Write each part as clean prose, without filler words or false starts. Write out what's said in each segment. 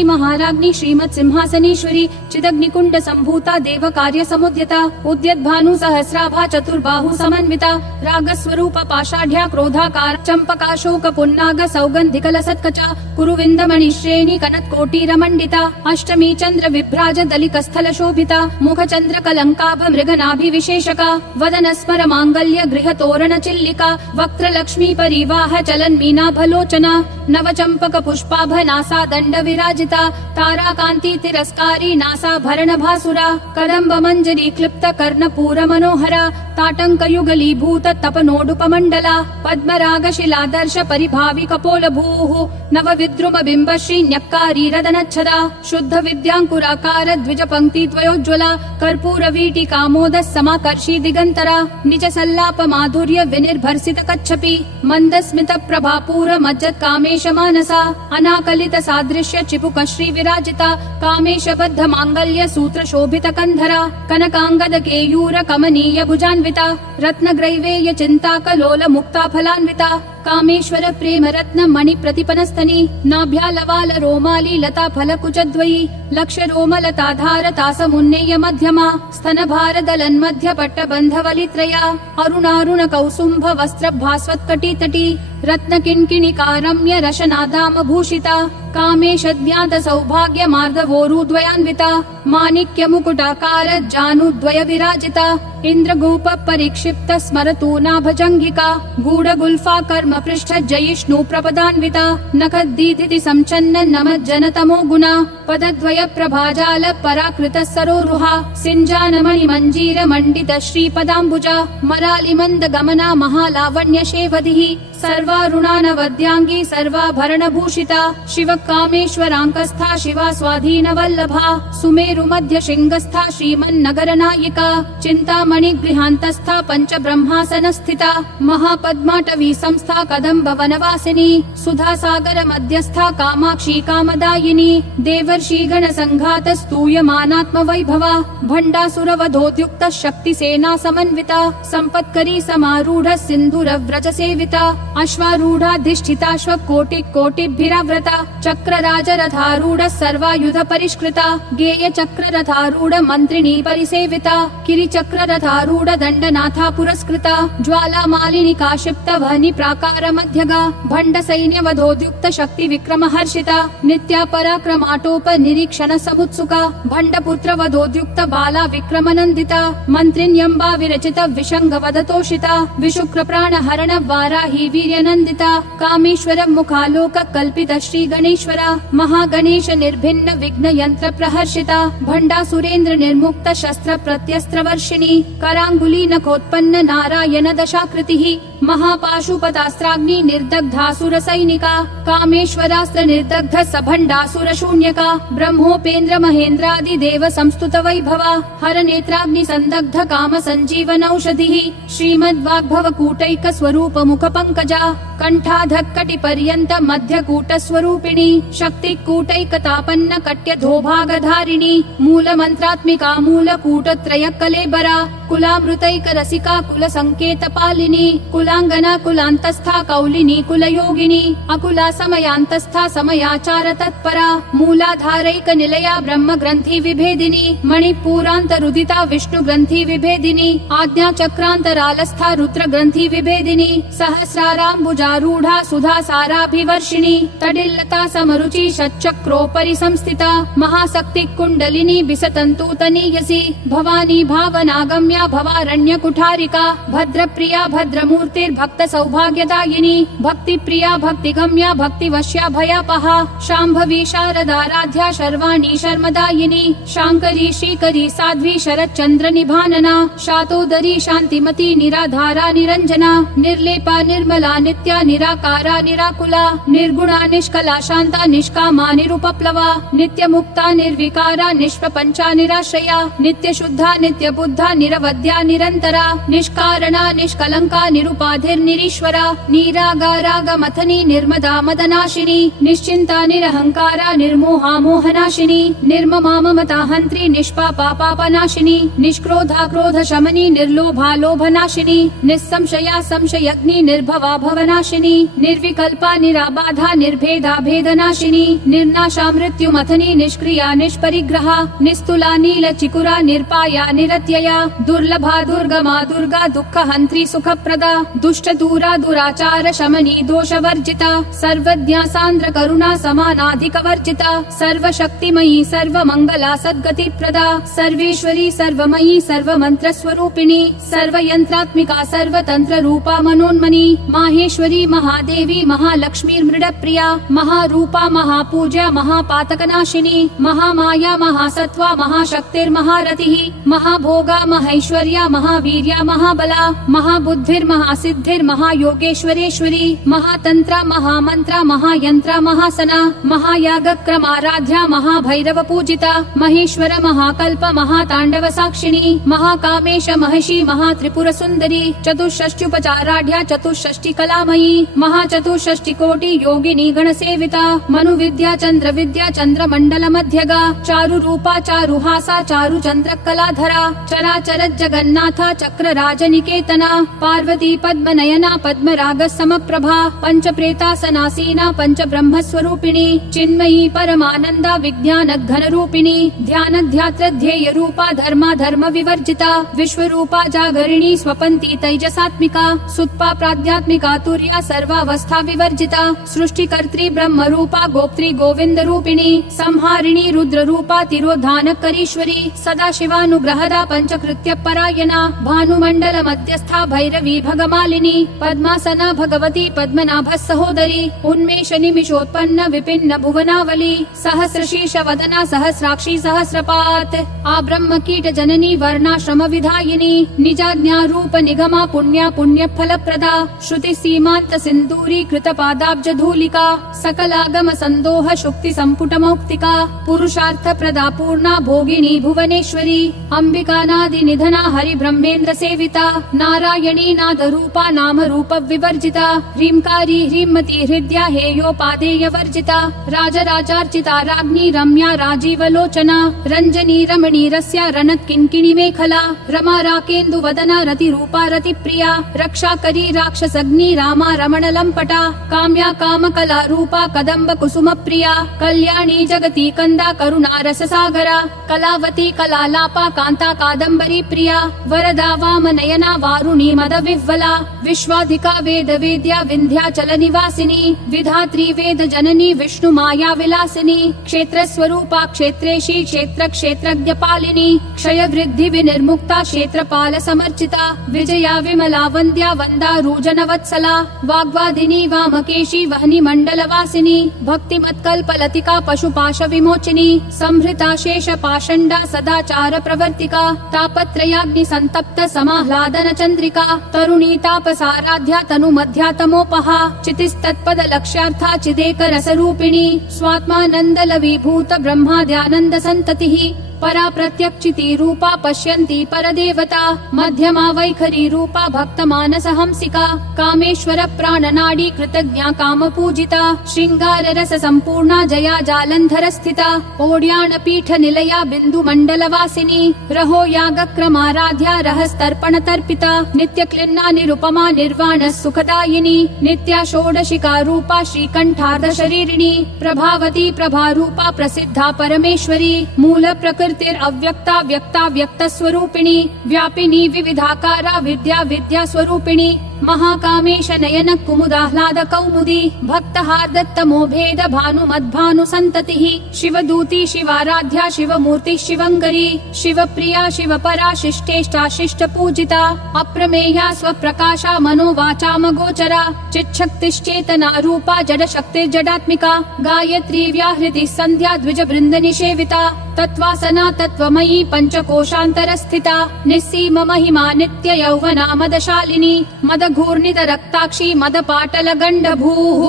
श्री महाराज्ञी श्रीमत् सिंहासनेश्वरी चिदग्निकुंड संभूता देव कार्य समुद्यता उद्यद्भानु सहस्राभा चतुर्बाहु समन्विता रागस्वरूप पाषाढ्या क्रोधाकार चंपकाशोक पुन्नाग सौगंधिकल सत्कचा कुरुविंदमणि श्रेणी कनत्कोटिरमंडिता अष्टमी चंद्र विभ्राज दलिकस्थल शोभिता मुख चंद्र कलंकाभ मृगनाभि विशेषका वदन स्मर मांगल्य गृह तोरण चिल्लिका वक्त्र लक्ष्मी परिवाह चलन मीनाभलोचना नव चंपक पुष्पाभ नासा दंड विराजिता तारा कांति तिरस्कारी नासा भरण भासुरा कदम्ब मंजरी क्लिप्त कर्णपूर मनोहरा ताटंक युगलीभूत तपनोडुपमंडला पद्मराग शिलादर्श परिभावि कपोल भूः नव विद्रुम बिंब श्री न्यक्कारी रदनच्छदा शुद्ध विद्यांकुराकार द्विज पंक्ति द्वयोज्ज्वला कर्पूर वीटिका मोद समाकर्षी दिगंतरा निज सल्लाप माधुर्य विनिर्भर्सित कच्छपि मंद स्मित प्रभापूर मज्जत कामेश मानसा अनाकलित सादृश्य चिपुक श्री विराजिता कामेश बद्ध मांगल्य सूत्र शोभित कंधरा कनकांगद केयूर कमनीय भुजान्विता रत्न ग्रैवेय चिंता कलोल मुक्ता फलान्विता कामेश्वर प्रेम रत्न मणि प्रतिपनस्तनी नाभ्या लवाल रोमाली लता फल कुचद्वयी लक्ष रोमलताधार तासमुन्नेय मध्यमा स्तन भार दलन मध्य पट्ट बंधवलित्रया अरुणारुण कौसुंभ वस्त्र भास्वत्कटी तटी रत्न किंकिणिका रम्य रशनादाम भूषिता कामेश ज्ञात सौभाग्य मार्दवोरुद्वयान्विता माणिक्य मुकुटाकार जानुद्वय विराजिता इंद्रगोप परिक्षिप्त स्मरतु नाभजंघिका गूढ़ गुल्फा कर्म पृष्ठ जयिष्णु प्रपदान्विता नखद्दीधिति संचन्न नमज्जन तमो गुणा पदद्वय प्रभाजाल पराकृत सरोरुहा सिंजानमणि मंजीर मंडित श्रीपदाम्बुजा मरालि मंद गमना महालावण्य शेवधिः सर्वारुणानवद्यांगी सर्वाभरण भूषिता शिव कामेश्वरांकस्था शिवा स्वाधीन वल्लभा सुमेरु मध्य शृंगस्था श्रीमन्नगर नायिका चिंतामणि गृहांतस्था पंच ब्रह्मासन स्थिता महापद्माटवी संस्था कदम्ब वनवासिनी सुधा सागर मध्यस्था कामाक्षी कामदायिनी देवर्षि गण संघात स्तूयमानात्म वैभवा भंडासुर वधोद्युक्त शक्ति सेना समन्विता संपत्करी समारूढ़ सिंधुर व्रज सेविता अश्वारूढ़ाधिष्ठिताश्व कोटि कोटिभिराव्रता चक्र राजरथारूढ़ सर्वायुध परिष्कृता गेय चक्र रथारूढ़ मंत्रिणी परिसेविता किरि चक्र रथारूढ़ दंडनाथा पुरस्कृता ज्वाला मालिनी काशिप्त वहनि प्राकार मध्यगा भंड सैन्य वधोद्युक्त शक्ति विक्रम हर्षिता नित्या पराक्रमाटोप निरीक्षण समुत्सुका भंड पुत्र वधोद्युक्त बाला विक्रम नंदिता मंत्रिण्यंबा विरचित विशंग वदतोषिता विशुक्र प्राण हरण वाराही वीर्यनंदिता कामेश्वर मुखालोक कल्पित श्री गणेश्वरा महागणेश निर्भिन्न विघ्न यंत्र प्रहर्षिता भंडा सुरेंद्र निर्मुक्त शस्त्र प्रत्यस्त्र वर्षिणी करांगुली नखोत्पन्न नारायण दशाकृतिः महापाशुपतास्त्राग्नि निर्दग्धासुर सैनिका कामेश्वरास्त्र निर्दग्ध सभंडासुर शून्यका ब्रह्मोपेन्द्र महेन्द्रादि देव संस्तुत वैभवा हर नेत्राग्नि संदग्ध काम संजीवन औषधिः श्रीमद्वाग्भव कूटैक स्वरूप मुख पंकजा कंठाधक्कटि पर्यंत मध्य कूट स्वरूपिणी शक्ति कूटैकतापन्न कट्य धोभागधारिणी मूल मंत्रात्मिका मूल कूट त्रय कलेबरा कुलामृतैक रसिका कुल संकेत पालिनी कुलांगना कुलांतस्था कौलिनी कुल योगिनी अकुला समयांतस्था समयाचार तत्परा मूलाधारैक निलया ब्रह्म ग्रंथि विभेदिनी मणिपूरांत रुदिता विष्णु ग्रंथि विभेदिनी आज्ञा चक्रांतरालस्था रुद्र ग्रंथि विभेदिनी सहस्राराम्बुजारूढ़ा सुधा साराभिवर्षिणी तडिल्लता समरुचि षट्चक्रोपरि संस्थिता महाशक्ति कुंडलिनी बिसतंतूतनीयसी भवानी भावनागम्या भवारण्य कुठारिका भद्र प्रिया भद्रमूर्तिर्भक्त सौभाग्यदायिनी भक्ति प्रिया भक्तिगम्या भक्तिवश्या भयापहा शांभवी शारदाराध्या शर्वाणी शर्मदायिनी शांकरी श्रीकरी साध्वी शरच्चंद्र निभानना शातोदरी शांतिमती निराधारा निरंजना निर्लेपा निर्मला नित्या निराकारा निराकुला निर्गुणा निष्कला शांता निष्कामा निरुपप्लवा नित्य मुक्ता निर्विकारा निष्प्रपंचा निराश्रया नित्य शुद्धा नित्य बुद्धा निरव निरवद्या निरन्तरा निष्कारणा निष्कलङ्का निरुपाधिर्निरीश्वरा निरागारागमथनी निर्मदा मदनाशिनी निश्चिन्ता निरहङ्कारा निर्मोहा मोहनाशिनी निर्ममा ममताहन्त्री निष्पापा पापनाशिनी निष्क्रोधा क्रोधशमनी निर्लोभा लोभनाशिनी निस्संशया संशयग्नि निर्भवा भवनाशिनी निर्विकल्पा निराबाधा निर्भेदा भेदनाशिनी निर्नाशा मृत्युमथनी निष्क्रिया निष्परिग्रहा निस्तुला नीलचिकुरा निर्पाया निरत्यया दुर्लभा दुर्गमा दुर्गा दुःखहन्त्री सुखप्रदा दुष्टदूरा दुराचार शमनी दोषवर्जिता सर्वज्ञा सान्द्र करुणा समानाधिकवर्जिता सर्वशक्तिमयी सर्वमङ्गला सद्गतिप्रदा सर्वेश्वरी सर्वमयी सर्वमन्त्रस्वरूपिणी सर्वयन्त्रात्मिका सर्वतन्त्ररूपा मनोन्मनी माहेश्वरी महादेवी महालक्ष्मीर्मृडप्रिया महारूपा महापूज्या महापातकनाशिनी महामाया महासत्त्वा महाशक्तिर्महारतिः महाभोगा महैश्वर्या महावीर्या महाबला महाबुद्धिर्महासिद्धिर्महायोगेश्वरेश्वरी महातन्त्रा महामन्त्रा महायन्त्रा महासना महायागक्रमाराध्या महाभैरव पूजिता महेश्वर महाकल्प महाताण्डव साक्षिणी महाकामेश महर्षि महात्रिपुरसुन्दरी चतुष्षष्ट्युपचाराढ्या चतुष्षष्टि कलामयी महाचतुष्षष्टिकोटि योगिनी गणसेविता मनुविद्या चन्द्रविद्या चन्द्रमण्डल मध्यगा चारुरूपा चारुहासा चारुचन्द्रकलाधरा चराचर जगन्नाथा चक्रराजनिकेतना पार्वती पद्मनयना पद्मराग समप्रभा पञ्चप्रेतासनासीना पञ्चब्रह्मस्वरूपिणी चिन्मयी परमानन्दा विज्ञानघनरूपिणी ध्यानध्यात्रध्येय रूपा धर्मा धर्म विवर्जिता विश्वरूपा जागरिणी स्वपन्ती तैजसात्मिका सुत्पा प्राध्यात्मिका तुर्या सर्वावस्था विवर्जिता सृष्टिकर्त्री ब्रह्मरूपा गोप्त्री गोविन्दरूपिणी संहारिणी रुद्ररूपा तिरोधानकरीश्वरी सदाशिवानुग्रहदा पञ्चकृत्य परायणा भानुमण्डल मध्यस्था भैरवी भगमालिनी पद्मासना भगवती पद्मनाभ सहोदरी उन्मेष निमिषोत्पन्न विपिन्न भुवनावली सहस्रशीर्ष वदना सहस्राक्षी सहस्रपात आब्रह्म कीट जननी वर्णाश्रम विधायिनी निजाज्ञारूप निगमा पुण्या पुण्य फलप्रदा श्रुति सीमांत सिंदूरी कृत पादाब्ज धूलिका सकलागम संदोह शुक्ति संपुट मौक्तिका पुरुषार्थ प्रदा पूर्णा भोगिनी भुवनेश्वरी अंबिका नादि निधना हरि ब्रह्मेन्द्र सेविता नारायणी नाद रूपा नाम रूप विवर्जिता ह्रींकारी ह्रीमती हृदया हेयोपादेय वर्जिता राजराजार्चिता राज्ञी रम्या राजीव लोचना रंजनी रमणी रस्या रणत किंकिणी मेखला रमा राकेन्दु वदना रति रूपा रति प्रिया रक्षाकरी राक्षसग्नि रामा रमण लंपटा काम्या काम कला रूपा कदम्ब कुसुम प्रिया कल्याणी जगती कंदा करुणा रस सागरा कलावती कलालापा कांता कादम्बरी प्रिया वरदा वाम नयना वारुणी मद विह्वला विश्वाधिका वेद वेद्या विंध्याचल निवासिनी विधात्री वेद जननी विष्णु माया विलासिनी क्षेत्र स्वरूपा क्षेत्रेशी क्षेत्र क्षेत्रज्ञ पालिनी क्षय वृद्धि विनिर्मुक्ता क्षेत्रपाल समर्चिता विजया विमला वन्द्या वंदा रूजन वत्सला वाग्वादिनी वामकेशी वहनी मंडल वासिनी भक्तिमत्कल्प लतिका पशुपाश विमोचिनी संहृता शेष पाषंडा सदाचार प्रवर्तिका तापत्रयाग्नि संतप्त समाह्लादन चंद्रिका तरुणी तापसाराध्या तनु मध्या तमोपहा चितिस्तत्पद लक्ष्यार्था चिदेक रसरूपिणी स्वात्मानंद लवीभूत ब्रह्माद्यानंद संततिः परा प्रत्यक्षिति रूपा पश्यन्ति परदेवता मध्यमा वैखरी रूपा भक्त मानस हंसिका कामेश्वर प्राणनाडी कृतज्ञा काम पूजिता श्रृंगार रस संपूर्णा जया जालंधर स्थिता ओड्यान पीठ निलया बिंदु मंडल वासिनी रहो याग क्रमाराध्या रहस्तर्पण तर्पिता नित्य क्लिन्ना निरुपमा निर्वाण सुखदायिनी नित्या षोडशिका रूपा श्रीकंठार्ध शरीरिणी प्रभावती प्रभा रूपा प्रसिद्धा परमेश्वरी मूल प्रकृति अव्यक्ता व्यक्ता व्यक्त स्वरूपिणी व्यापिनी विविधाकारा विद्या विद्या स्वरूपिणी महाकामेश नयन कुमुदाह्लाद कौमुदी भक्तहार्दत्तमो भेद भानु मद्भानु संततिः शिवदूती शिवाराध्या शिवमूर्ति शिवंगरी शिवप्रिया शिवपरा शिष्टेष्टा शिष्ट पूजिता अप्रमेया स्वप्रकाशा मनोवाचाम गोचरा चिच्छक्तिश्चेतना रूपा जड शक्ति जडात्मिका गायत्री व्याहृति संध्या द्विज वृंद निषेविता तत्वासना तत्वमयी पंचकोशांतर स्थिता निस्सीम महिमा नित्य यौवना मदशालिनी मदघूर्णित रक्ताक्षी मदपाटल गंड भूः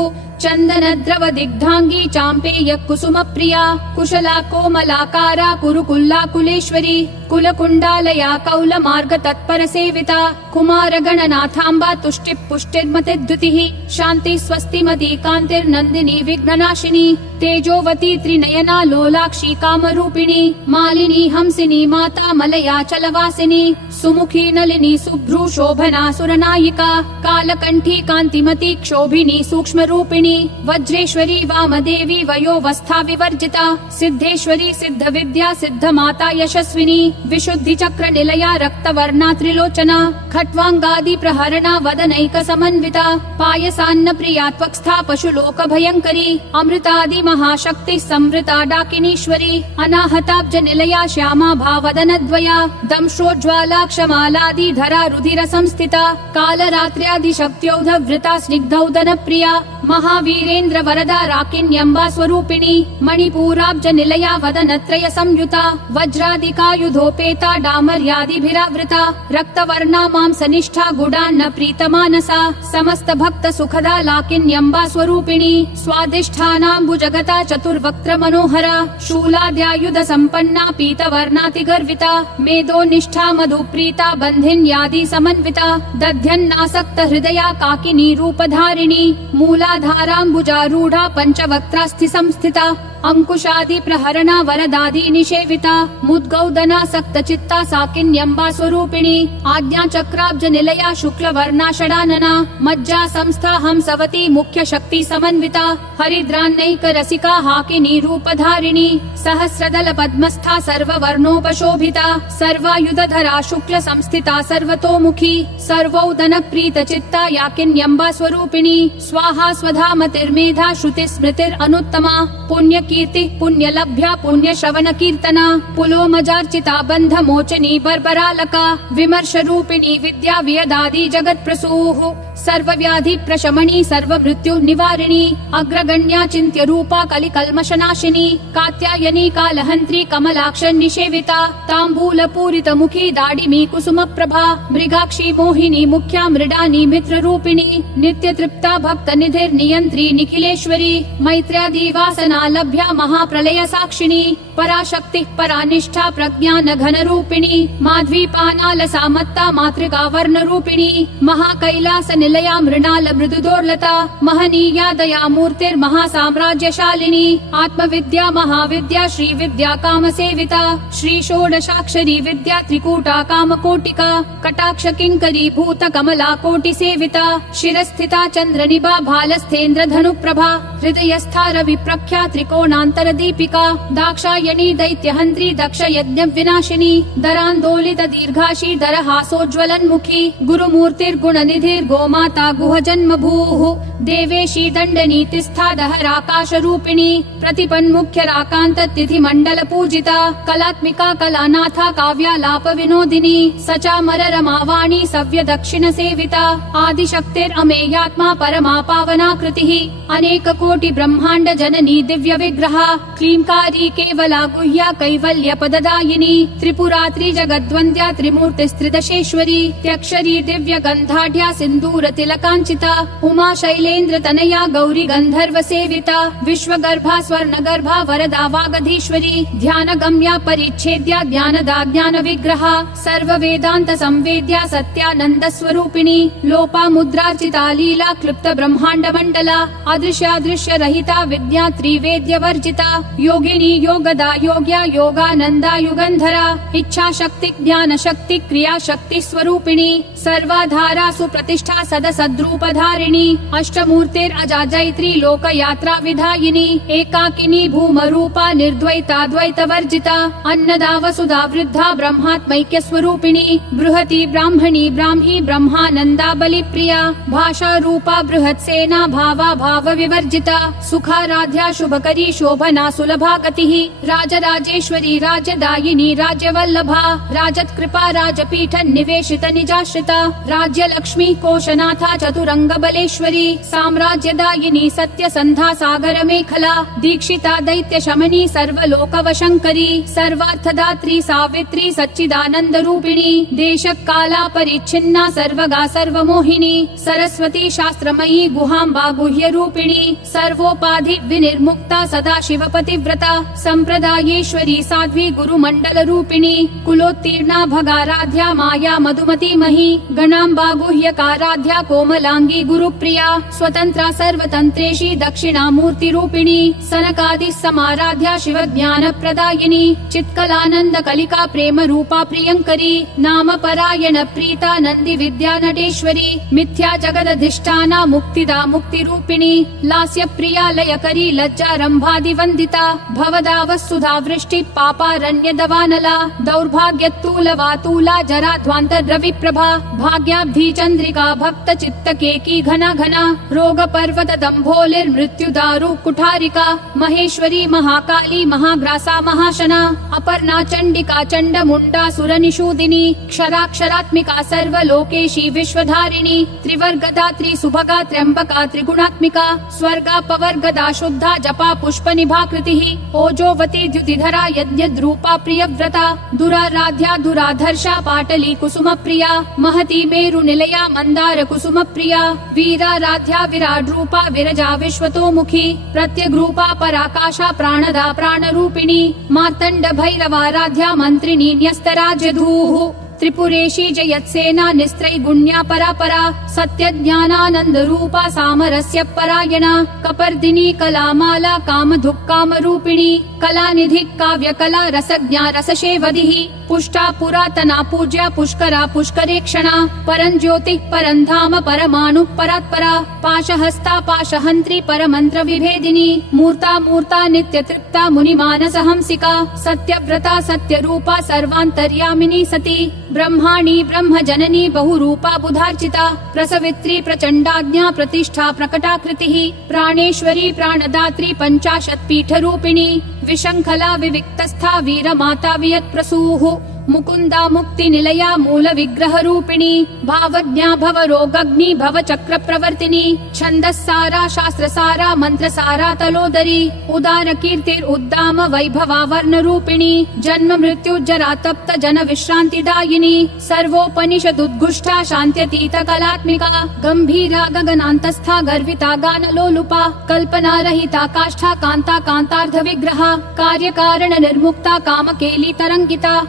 चन्दनद्रव दिग्धाङ्गी चाम्पेय कुसुम प्रिया कुशला कोमलाकारा कुरुकुल्ला कुलेश्वरी कुलकुण्डालया कौलमार्ग तत्पर सेविता कुमार गणनाथाम्बा तुष्टि पुष्टिर्मतिद्युतिः शान्ति स्वस्तिमती कान्तिर्नन्दिनी विघ्ननाशिनी तेजोवती त्रिनयना लोलाक्षी कामरूपिणी मालिनी हंसिनी माता मलया चलवासिनी सुमुखी नलिनी सुभ्रू शोभना सुरनायिका कालकण्ठी कान्तिमती क्षोभिनी सूक्ष्म रूपिणी वज्रेश्वरी वामदेवी वयोवस्था विवर्जिता सिद्धेश्वरी सिद्ध विद्या सिद्ध माता यशस्विनी विशुद्धि चक्र निलया रक्तवर्णा त्रिलोचना खट्वांगादि प्रहरणा वदनैक समन्विता पायसान्न प्रिया त्वक्स्था पशुलोक भयंकरी अमृतादि महाशक्ति संवृता डाकिनीश्वरी अनाहताब्ज निलया श्यामा भावदनद्वया दंशोज्ज्वाला क्षमालादि धरा रुधिर संस्थिता कालरात्र्यादि शक्त्योधवृता स्निग्धौदन प्रिया महावीरेन्द्र वरदा राकिन्यम्बा स्वरूपिणी मणिपूराब्ज निलया वदनत्रय संयुता वज्रादिकायुधोपेता डामर्यादिभिरावृता रक्तवर्णा मांसनिष्ठा गुडान्न प्रीतमानसा समस्त भक्त सुखदा लाकिन्यम्बा स्वरूपिणी स्वादिष्ठानाम्बुजगता चतुर्वक्त्र मनोहरा शूलाद्यायुध संपन्ना पीतवर्णातिगर्विता मेदोनिष्ठा मधुप्रीता बन्धिन्यादि समन्विता दध्यन्नासक्त हृदया काकिनी रूपधारिणी मूलाधाराम्बुजारूढा पञ्चवक्त्रास्थि संस्थिता अंकुशादि प्रहरणा वरदादि निषेविता मुद्गौदनासक्त चित्ता साकिन्यम्बा स्वरूपिणी आज्ञा चक्राब्ज निलया शुक्ल वर्णा षडानना मज्जा संस्था हंसवती मुख्य शक्ति समन्विता हरिद्रान्नैक रसिका हाकिनी रूपधारिणी सहस्रदल पद्मस्था सर्ववर्णोपशोभिता सर्वायुधधरा शुक्ल संस्थिता सर्वतोमुखी सर्वौदन प्रीत चित्ता याकिन्यम्बा स्वरूपिणी स्वाहा स्वधामतिर्मेधा श्रुति स्मृतिरनुत्तमा पुण्य कीर्ति पुण्य लभ्या पुण्य श्रवण कीर्तना पुलोमजार्चिता बंध मोचनी बर्बरालका विमर्श रूपिणी विद्या वियदादि जगत प्रसूः सर्व व्याधि प्रशमनी सर्व मृत्यु निवारिणी अग्रगण्या चिन्त्य रूपा कलिकल्मषनाशिनी कात्यायनी कालहन्त्री कमलाक्ष निषेविता ताम्बूल पूरित मुखी दाडिमी कुसुम प्रभा मृगाक्षी मोहिनी मुख्या मृडानी मित्र रूपिणी नित्य तृप्ता भक्त निधिर नियंत्री निखिलेश्वरी मैत्र्यादि वासना लभ्या महाप्रलय साक्षिणी पराशक्ति परानिष्ठा प्रज्ञान घन रूपिणी माध्वीपानाल सामत्ता मातृका वर्ण रूपिणी महाकैलास निलया मृणाल मृदुदोर्लता महनीया दया मूर्तिर्महासाम्राज्यशालिनी आत्मविद्या महाविद्या श्री विद्या काम सेविता श्री षोडशाक्षरी विद्या त्रिकूटा काम कोटिका कटाक्ष किंकरी भूत कमला कोटि सेविता शिरस्थिता चंद्र निभा भालस्थेन्द्र धनु प्रभा हृदयस्था रवि प्रख्या त्रिकोणांतर दीपिका दाक्षायणी दैत्यहंत्री दक्ष यज्ञ विनाशिनी दरांदोलित दीर्घाशी दरहासोज्ज्वलन्मुखी गुरुमूर्तिर्गुण निधिर् गोमाता गुह जन्म भूः देवेशी दण्डनीतिस्था दहराकाश रूपिणी प्रतिपन्मुख्य राकांत तिथि मंडल पूजिता कलात्मिका कलानाथा काव्यालाप विनोदिनी सचामर रमावाणी सव्य दक्षिण सेविता आदिशक्तिरमेयात्मा परमा पावना कृतिः अनेक कोटि ब्रह्मांड जननी दिव्य विग्रहा क्लींकारी केवला गुह्या कैवल्य पददायिनी त्रिपुरा त्रिजगद्वन्द्या त्रिमूर्तिस्त्रिदशेश्वरी त्यक्षरी दिव्य गंधाढ्या सिंदूर तिलकांचिता उमा शैलेन्द्र तनया गौरी गंधर्व सेविता विश्वगर्भा स्वर्णगर्भा वरदा वागधीश्वरी ध्यान गम्या परिच्छेद्या ज्ञानदा ज्ञान विग्रहा सर्व वेदांत संवेद्या सत्यानंद स्वरूपिणी लोपा मुद्रार्चिता लीला क्लुप्त ब्रह्मांड मंडला अदृश्यादृश्य रहिता विद्या त्रिवेद्य वर्जिता योगिनी योगदा योग्या योगानंदा युगंधरा इच्छा शक्ति ज्ञान शक्ति क्रिया शक्ति स्वरूपिणी सर्वाधारा सुप्रतिष्ठा सद सद्रूप धारिणी अष्टमूर्तिर अजाजयत्री लोक यात्रा विधायिनी एकाकिनी भूम रूपा निर्द्वैता द्वैत वर्जिता अन्नदा वसुधा वृद्धा ब्रह्मात्मैक्य स्वरूपिणी बृहति ब्राह्मणी ब्राह्मी ब्रह्मानंदा बलि प्रिया भाषा रूपा बृहत् सेना भावा भाव विवर्जिता सुखाराध्या शुभकरी शोभना सुलभा गतिः राजराजेश्वरी राज्यदायिनी राज्यवल्लभा राजत्कृपा राजपीठ निवेशित निजाश्रिता राज्यलक्ष्मी कोशनाथा चतुरंगबलेश्वरी साम्राज्यदायिनी सत्यसन्धा सागर मेखला दीक्षिता दैत्य शमनी सर्वलोकवशंकरी सर्वार्थदात्री सावित्री सच्चिदानंद रूपिणी देशकाला परिच्छिन्ना सर्वगा सर्वमोहिनी सरस्वती शास्त्रमयी गुहाम्बा गुह्य रूपिणी सर्वोपाधि विनिर्मुक्ता सदा शिवपतिव्रता संप्रदायेश्वरी साध्वी गुरुमंडल रूपिणी कुलोत्तीर्णा भगाराध्या माया मधुमती मही गणाम्बा गुह्यकाराध्या कोमलांगी गुरुप्रिया स्वतंत्रा सर्वतंत्रेशी दक्षिणामूर्ति रूपिणी सनकादि समाराध्या शिव ज्ञान प्रदायिनी चित्कलानंद कलिका प्रेम रूपा प्रियंकरी नाम परायण प्रीता नंदी विद्या नटेश्वरी मिथ्या जगदधिष्ठाना मुक्तिदा मुक्ति रूपिणी लास्य प्रिया लयकरी लज्जा रंभादि वंदिता भवदाव सुधा वृष्टि पापारण्य दवानला दौर्भाग्यतूल वातूला जरा ध्वांतर रवि प्रभा भाग्याब्धि चंद्रिका भक्त चित्त केकी घना घना रोग पर्वत दंभोलिर मृत्यु दारु कुठारिका महेश्वरी महाकाली महाग्रासा महाशना अपर्णा चंडिका चंड मुंडा सुर निषूदिनी क्षराक्षरात्मिका सर्वलोकेशी विश्वधारिणी त्रिवर्गदा त्रिसुभगा त्र्यंबका त्रिगुणात्मिका स्वर्गा पवर्गदा शुद्धा जपा पुष्प निभाकृतिः ओजोवती द्युतिधरा यज्ञद्रूपा प्रियव्रता दुराराध्या दुराधर्षा पाटली कुसुम प्रिया महती मेरु निलया मंदार कुसुम प्रिया वीराराध्या विराट रूपा विरजा विश्वतोमुखी प्रत्यग्रूपा पराकाशा प्राणदा प्राण रूपिणी मार्तंड भैरवाराध्या मंत्रिणी न्यस्तराज्यधूः त्रिपुरेशी जयत्सेना निस्त्रैगुण्या परापरा सत्य ज्ञानानंद रूपा सामरस्य परायणा कपर्दिनी कलामाला कामधुक् काम रूपिणी कलानिधि काव्य कला रसज्ञा रसशेवधिः पुष्टा पुरातना पूज्या पुष्करा पुष्करेक्षणा परंज्योति परंधाम परमाणु परात्परा पाशहस्ता पाशहंत्री परमंत्र विभेदिनी मूर्ता मूर्ता नित्य तृप्ता मुनिमानस हंसिका सत्यव्रता सत्यरूपा सर्वांतर्यामिनी सती ब्रह्माणी ब्रह्म जननी बहुरूपा बुधार्चिता प्रसवित्री प्रचंडाज्ञा प्रतिष्ठा प्रकटाकृतिः प्राणेश्वरी प्राणदात्री पंचाशत् पीठ रूपिणी विशंखला विविक्तस्था वीरमाता वियत्प्रसूः मुकुंदा मुक्ति निलया मूल विग्रह रूपिणी भावज्ञा भव रोगग्नि भव चक्र प्रवर्तिनी छंदस्सारा शास्त्रसारा मंत्रसारा तलोदरी उदार कीर्तिर उद्दाम वैभवा वर्ण रूपिणी जन्म मृत्यु जरा तप्त जन विश्रांतिदायिनी सर्वोपनिषद उद्घुष्टा शांत्यतीत कलात्मिका गंभीरा गगनांतस्था गर्विता गान लोलुपा कल्पना रहिता काष्ठा कांता कांतार्ध विग्रहा कार्य कारण निर्मुक्ता कामकेली तरंगिता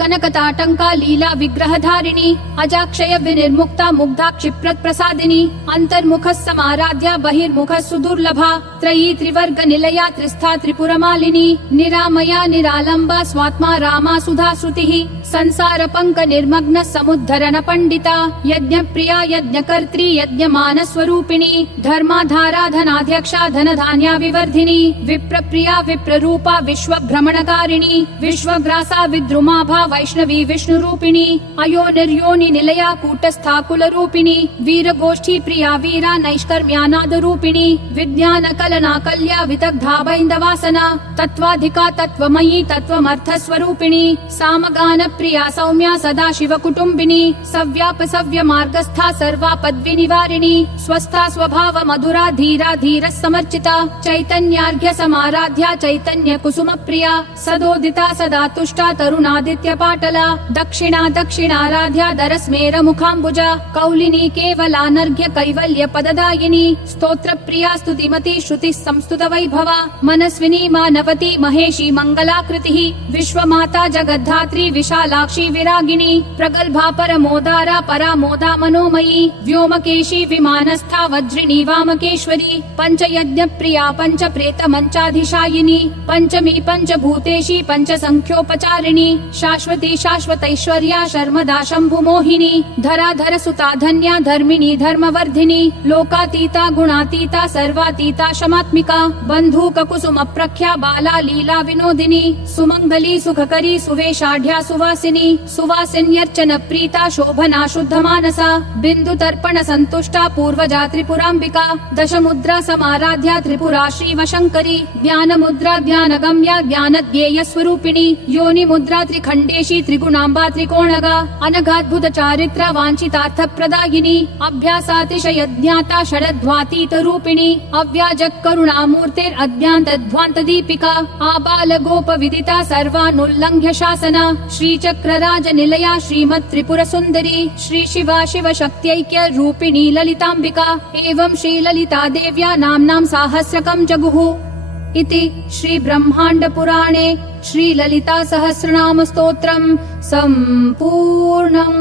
कनकताटंका लीला विग्रह धारिणी अजाक्षय विनिर्मुक्ता मुग्धा क्षिप्रत प्रसादिनी अंतर्मुख समाराध्या बहिर्मुख सुदुर्लभा त्रयी त्रिवर्ग निलया त्रिस्था त्रिपुर मालिनी निरामया निरालंबा स्वात्मा रामा सुधा श्रुतिः संसार पंक निर्मग्न समुद्धरण पंडिता यज्ञ प्रिया यज्ञ कर्त्री यज्ञमान स्वरूपिणी धर्माधारा धनाध्यक्षा धन धान्या विवर्धिनी विप्र प्रिया विप्र रूपा विश्व भ्रमणकारिणी विश्वग्रासा विद्रुमाभा वैष्णवी विष्णु रूपिणी अयो निर्योनि निलया कूटस्था कुल रूपिणी वीर गोष्ठी प्रिया वीरा नैष्कर्म्यानाद रूपिणी विज्ञान कलना कल्या विदग्धा बैन्दवासना तत्वाधिका तत्वमयी तत्वमर्थ स्वरूपिणी सामगान प्रिया सौम्या सदा शिव कुटुंबिनी सव्याप सव्य मार्गस्था सर्वा पद्वी निवारिणी स्वस्था स्वभाव मधुरा धीरा धीर समर्चिता चैतन्यार्घ्य समाराध्या चैतन्य कुसुम प्रिया सदोदिता सदा तुष्टा तरुणादित्य पाटला दक्षिणा दक्षिणाराध्या दरस्मेर मुखाम्बुजा कौलिनी केवलानर्घ्य कैवल्य पददायिनी स्तोत्र प्रिया स्तुतिमती श्रुति संस्तुत वैभवा मनस्विनी मानवती महेशी मंगलाकृतिः विश्वमाता जगद्धात्री विशालाक्षी विरागिणी प्रगल्भा परमोदारा परामोदा मनोमयी व्योमकेशी विमानस्था वज्रिणी वामकेश्वरी पंचयज्ञ प्रिया पंच प्रेत मंचाधिशायिनी पंचमी पंचभूतेशी पंच संख्योपचारिणी शाश्वती शाश्वतैश्वर्या शर्मदा शंभु मोहिनी धराधर सुता धन्या धर्मिणी धर्मवर्धिनी लोकातीता गुणातीता सर्वातीता शमात्मिका बंधूक कुसुम प्रख्या बाला लीला विनोदिनी सुमंगली सुखकरी सुवेशाढ्या सुवासिनी वासिनी सुवासिन्यर्चन प्रीता शोभना शुद्ध मानसा बिंदु तर्पण संतुष्टा पूर्वजा त्रिपुराम्बिका दशमुद्रा समाराध्या त्रिपुरा श्रीवशंकरी ज्ञान मुद्रा ज्ञान गम्या ज्ञान ज्ञेय स्वरूपिणी योनि मुद्रा त्रिखंडेशी त्रिगुणाम्बा त्रिकोणगा अनघाद्भुत चारित्र वांछितार्थ प्रदायिनी अभ्यासातिशय ज्ञाता षडध्वातीत रूपिणी अव्याजक करुणामूर्तेर अज्ञातध्वान्त दीपिका आबाल गोप विदिता सर्वानुल्लंघ्य शासना श्रीचक्रराज निलया श्रीमत् त्रिपुर सुंदरी श्री शिवा शिव शक्त्यैक्य रूपिणी ललिताम्बिका एवं श्री ललिता देव्या नाम्नां साहस्रकं जगुः इति श्री ब्रह्मांड पुराणे श्री ललिता सहस्रनाम स्तोत्रम् सम्पूर्णम्।